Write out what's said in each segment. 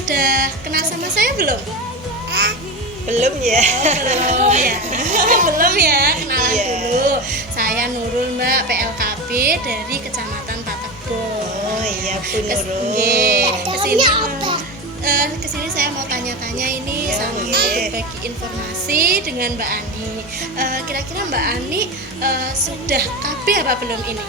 sudah kenal sama saya belum? Belum ya. Belum ya. Belum ya, kenalan Iya. dulu. Saya Nurul Mbak, PLKB dari Kecamatan Patebo. Oh iya Bu Nurul. Kesini kesini saya mau tanya-tanya ini Iya, sama boleh. berbagi informasi dengan Mbak Ani. Kira-kira Mbak Ani sudah KB apa belum ini?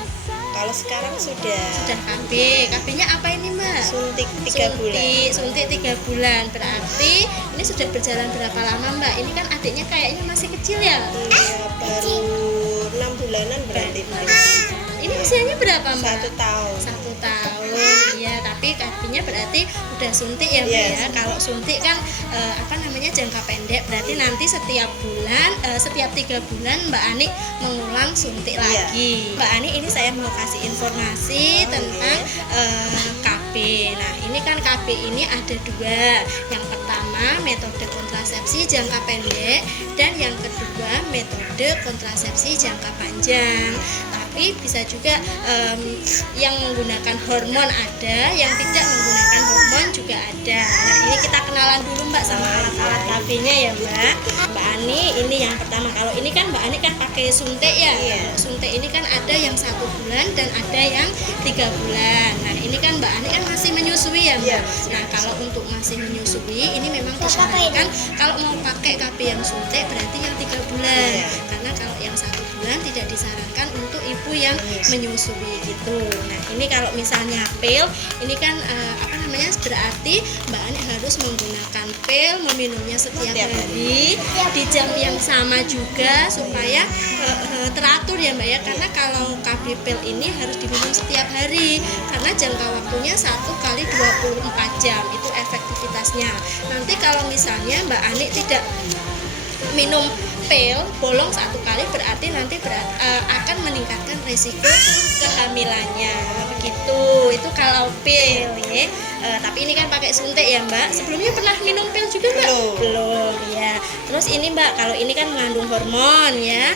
Kalau sekarang sudah Sudah KB. KB-nya apa ini Mbak? suntik 3 bulan. Suntik 3 bulan. Berarti ini sudah berjalan berapa lama Mbak? Ini kan adiknya kayaknya masih kecil ya? Iya, baru 6 bulanan berarti. Ini usianya berapa Mbak? 1 tahun. 1 tahun, iya. Tapi KB-nya berarti udah suntik ya Mbak Iya, ya. suntik. Kalau suntik kan jangka pendek. Berarti nanti setiap bulan, setiap 3 bulan Mbak Ani mengulang suntik Iya. lagi. Mbak Ani, ini saya mau kasih informasi tentang KB. Nah, ini kan KB ini ada 2. Yang pertama metode kontrasepsi jangka pendek dan yang kedua metode kontrasepsi jangka panjang. Tapi bisa juga yang menggunakan hormon ada, yang tidak menggunakan hormon juga ada. Nah, ini kita kenalan dulu Mbak sama alat-alat KB-nya ya Mbak. Mbak Ani, ini yang pertama. Kalau ini kan Mbak Ani kan pakai suntik ya. Iya. Suntik ini kan ada yang 1 bulan dan ada yang 3 bulan. Nah, ini kan Mbak Ani kan masih menyusui ya Mbak. Iya. Nah, kalau untuk masih menyusui ini memang disarankan kalau mau pakai KB yang suntik berarti yang 3 bulan. Iya. Karena kalau yang 1 bulan tidak disarankan untuk ibu yang menyusui gitu. Nah, ini kalau misalnya pil, ini kan berarti Mbak Ani harus menggunakan pil, meminumnya setiap hari di jam yang sama juga supaya teratur ya Mbak ya. Karena kalau KB pil ini harus diminum setiap hari karena jangka waktunya 1 kali 24 jam itu efektivitasnya. Nanti kalau misalnya Mbak Ani tidak minum pil bolong 1 kali berarti nanti akan meningkatkan risiko kehamilannya begitu. Itu kalau pil ya. Tapi ini kan pakai suntik ya Mbak. Sebelumnya pernah minum pil juga Mbak? Belum ya. Terus ini Mbak, kalau ini kan mengandung hormon ya.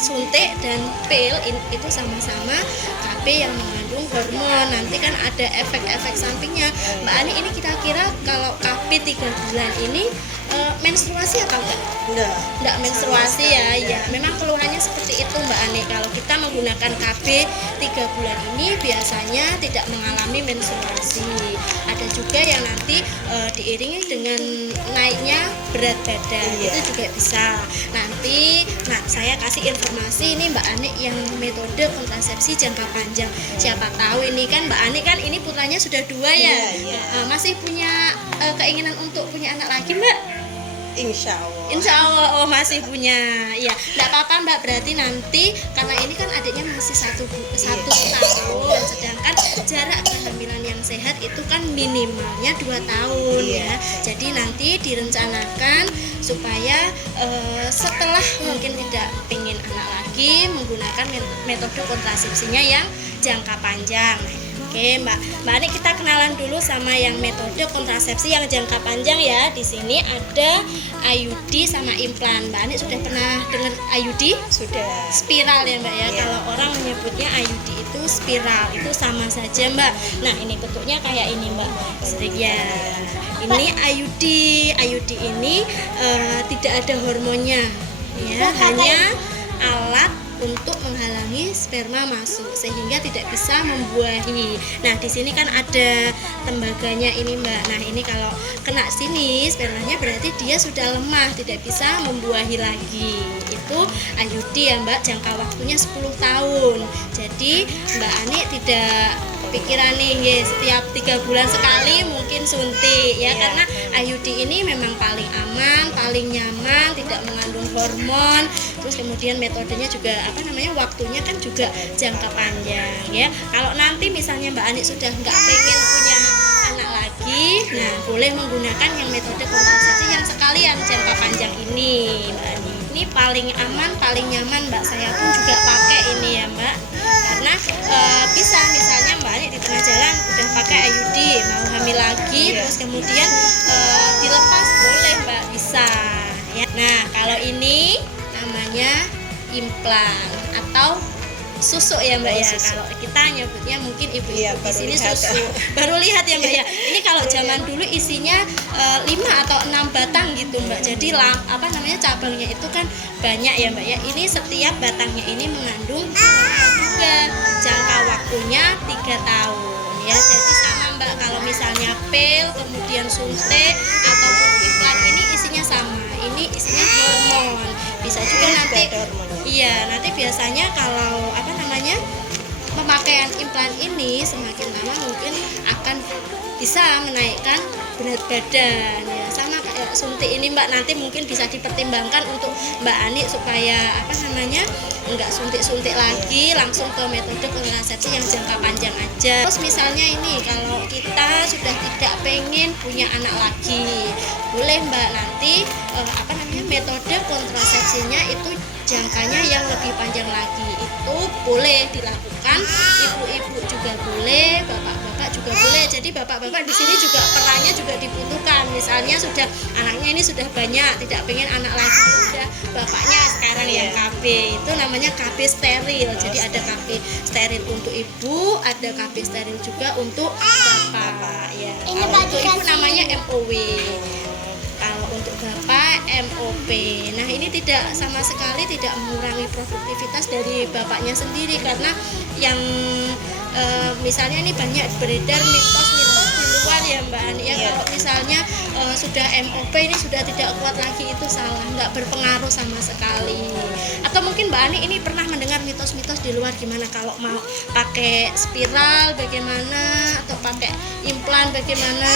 Suntik dan pil itu sama-sama KB yang mengandung hormon. Nanti kan ada efek-efek sampingnya. Mbak Ani, ini kira-kira kalau KB 3 bulan ini menstruasi apa enggak? Enggak menstruasi ya. Ya, memang keluhannya seperti itu Mbak Ani. Kalau kita menggunakan KB 3 bulan ini biasanya tidak mengalami menstruasi. Ada juga yang nanti diiringi dengan naiknya berat badan. Itu juga bisa. Nanti saya kasih informasi ini Mbak Ani yang metode kontrasepsi jangka panjang. Siapa tahu ini kan Mbak Ani kan ini putranya sudah 2 ya. Masih punya keinginan untuk punya anak lagi Mbak? Insya Allah. Insya Allah, oh masih punya. Ya, enggak apa-apa Mbak. Berarti nanti karena ini kan adiknya masih satu tahun, sedangkan jarak kehamilan yang sehat itu kan minimalnya 2 tahun ya. Jadi nanti direncanakan supaya setelah mungkin tidak ingin anak lagi menggunakan metode kontrasepsinya yang jangka panjang. Oke Mbak Ani, kita kenalan dulu sama yang metode kontrasepsi yang jangka panjang ya. Di sini ada IUD sama implan. Mbak Ani sudah pernah dengar IUD? Sudah. Spiral ya Mbak ya. Iya. Kalau orang menyebutnya IUD itu spiral, itu sama saja Mbak. Nah, ini bentuknya kayak ini Mbak. Ya. Ini IUD ini tidak ada hormonnya ya, hanya alat untuk menghalangi sperma masuk sehingga tidak bisa membuahi. Nah, di sini kan ada tembaganya ini Mbak. Nah, ini kalau kena sini spermanya berarti dia sudah lemah, tidak bisa membuahi lagi. Itu IUD ya Mbak, jangka waktunya 10 tahun. Jadi Mbak Ani tidak pikiran nih setiap 3 bulan sekali mungkin suntik ya, karena IUD ini memang paling aman, paling nyaman, tidak mengandung hormon. Terus kemudian metodenya juga waktunya kan juga jangka panjang ya. Kalau nanti misalnya Mbak Ani sudah nggak pengen punya anak lagi, nah boleh menggunakan yang metode kontrasepsi yang sekalian jangka panjang ini Mbak Ani. Ini paling aman, paling nyaman Mbak. Saya pun juga pakai ini ya Mbak, karena bisa misalnya Mbak Ani di tengah jalan udah pakai IUD mau hamil lagi, terus kemudian dilepas boleh Mbak, bisa ya. Nah, kalau ini namanya implan atau susu ya Mbak Oh, ya. susu. Kalau kita nyebutnya mungkin ibu-ibu Iya, di baru sini lihat. susu. Baru lihat ya Mbak ya. Ini kalau zaman dulu isinya 5 atau 6 batang gitu Mbak. Jadi apa namanya cabangnya itu kan banyak ya Mbak ya. Ini setiap batangnya ini mengandung juga jangka waktunya 3 tahun ya. Jadi sama Mbak, kalau misalnya pil kemudian suntik ataupun implan ini isinya sama. Ini isinya hormon. Bisa juga nanti Ada hormonnya. iya, nanti biasanya kalau apa namanya pemakaian implan ini semakin lama mungkin akan bisa menaikkan berat badan ya. Sama kayak suntik ini Mbak, nanti mungkin bisa dipertimbangkan untuk Mbak Ani supaya apa namanya enggak suntik-suntik lagi, langsung ke metode kontrasepsi yang jangka panjang aja. Terus misalnya ini kalau kita sudah tidak pengen punya anak lagi, boleh Mbak nanti apa namanya metode kontrasepsinya itu jangkanya yang lebih panjang lagi, itu boleh dilakukan. Ibu-ibu juga boleh, bapak-bapak juga boleh. Jadi bapak-bapak di sini juga perannya juga dibutuhkan. Misalnya sudah anaknya ini sudah banyak, tidak pengen anak lagi, sudah bapaknya sekarang yang KB, itu namanya KB steril. Jadi ada KB steril untuk ibu, ada KB steril juga untuk bapak ya. Ini Kalau untuk ibu dikasih. namanya MOW. Kalau untuk bapak MOP. Nah ini tidak sama sekali tidak mengurangi produktivitas dari bapaknya sendiri, karena yang misalnya ini banyak beredar mitos-mitos di luar ya Mbak Ani ya. Iya. Kalau misalnya sudah MOP ini sudah tidak kuat lagi, itu salah, nggak berpengaruh sama sekali. Atau mungkin Mbak Ani ini pernah mendengar mitos-mitos di luar gimana kalau mau pakai spiral bagaimana, atau pakai implan bagaimana?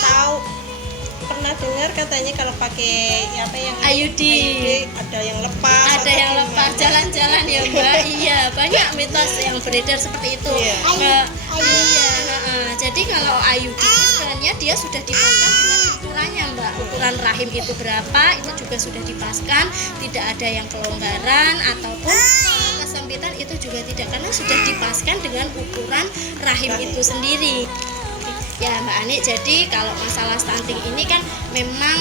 Tahu, pernah dengar katanya kalau pakai apa yang IUD. ada yang lepas, Ada atau yang gimana. lepas jalan-jalan ya Mbak. Iya, banyak mitos yang beredar seperti itu. Iya. Iya, jadi kalau IUD ini sebenarnya dia sudah dipaskan dengan ukurannya Mbak. Ukuran rahim itu berapa, itu juga sudah dipaskan. Tidak ada yang kelonggaran ataupun kesempitan, itu juga tidak, karena sudah dipaskan dengan ukuran rahim itu sendiri. Ya Mbak Ani, jadi kalau masalah stunting ini kan memang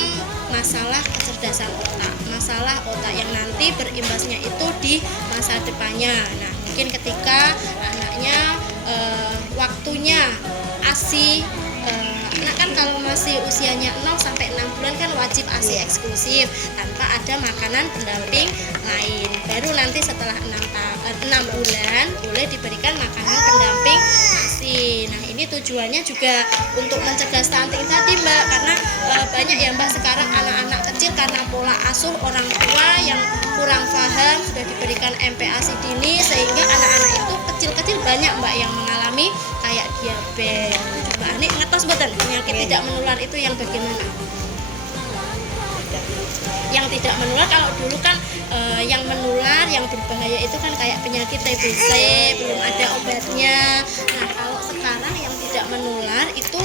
masalah kecerdasan otak, masalah otak yang nanti berimbasnya itu di masa depannya. Nah mungkin ketika anaknya waktunya ASI, anak kan kalau masih usianya 0 sampai 6 bulan kan wajib ASI eksklusif tanpa ada makanan pendamping lain. Baru nanti setelah 6 bulan boleh diberikan makanan pendamping ASI. Nah ini tujuannya juga untuk mencegah stunting tadi Mbak, karena banyak ya Mbak sekarang anak-anak kecil karena pola asuh orang tua yang kurang paham, sudah diberikan MPASI dini, sehingga anak-anak itu kecil-kecil banyak Mbak yang mengalami kayak diabetes. Mbak Ani ngetos mboten penyakit tidak menular itu yang bagaimana? Yang tidak menular, kalau dulu kan yang menular, yang berbahaya itu kan kayak penyakit TBC, belum ada obatnya. Nah kalau sekarang yang tidak menular itu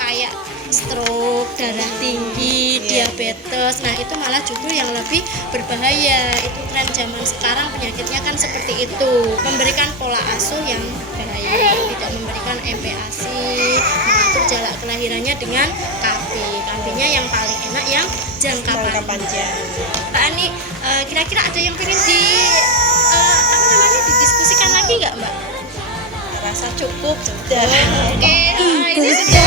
kayak stroke, darah tinggi, diabetes. Nah itu malah justru yang lebih berbahaya. Itu tren zaman sekarang, penyakitnya kan seperti itu. Memberikan pola asuh yang bahaya, tidak memberikan MPASI, mengatur jarak kelahirannya dengan KB. KB-nya yang paling enak yang jangka panjang. Mbak Ani, kira-kira ada yang pengen didiskusikan lagi nggak Mbak? Rasa cukup sudah. Oke, ini sudah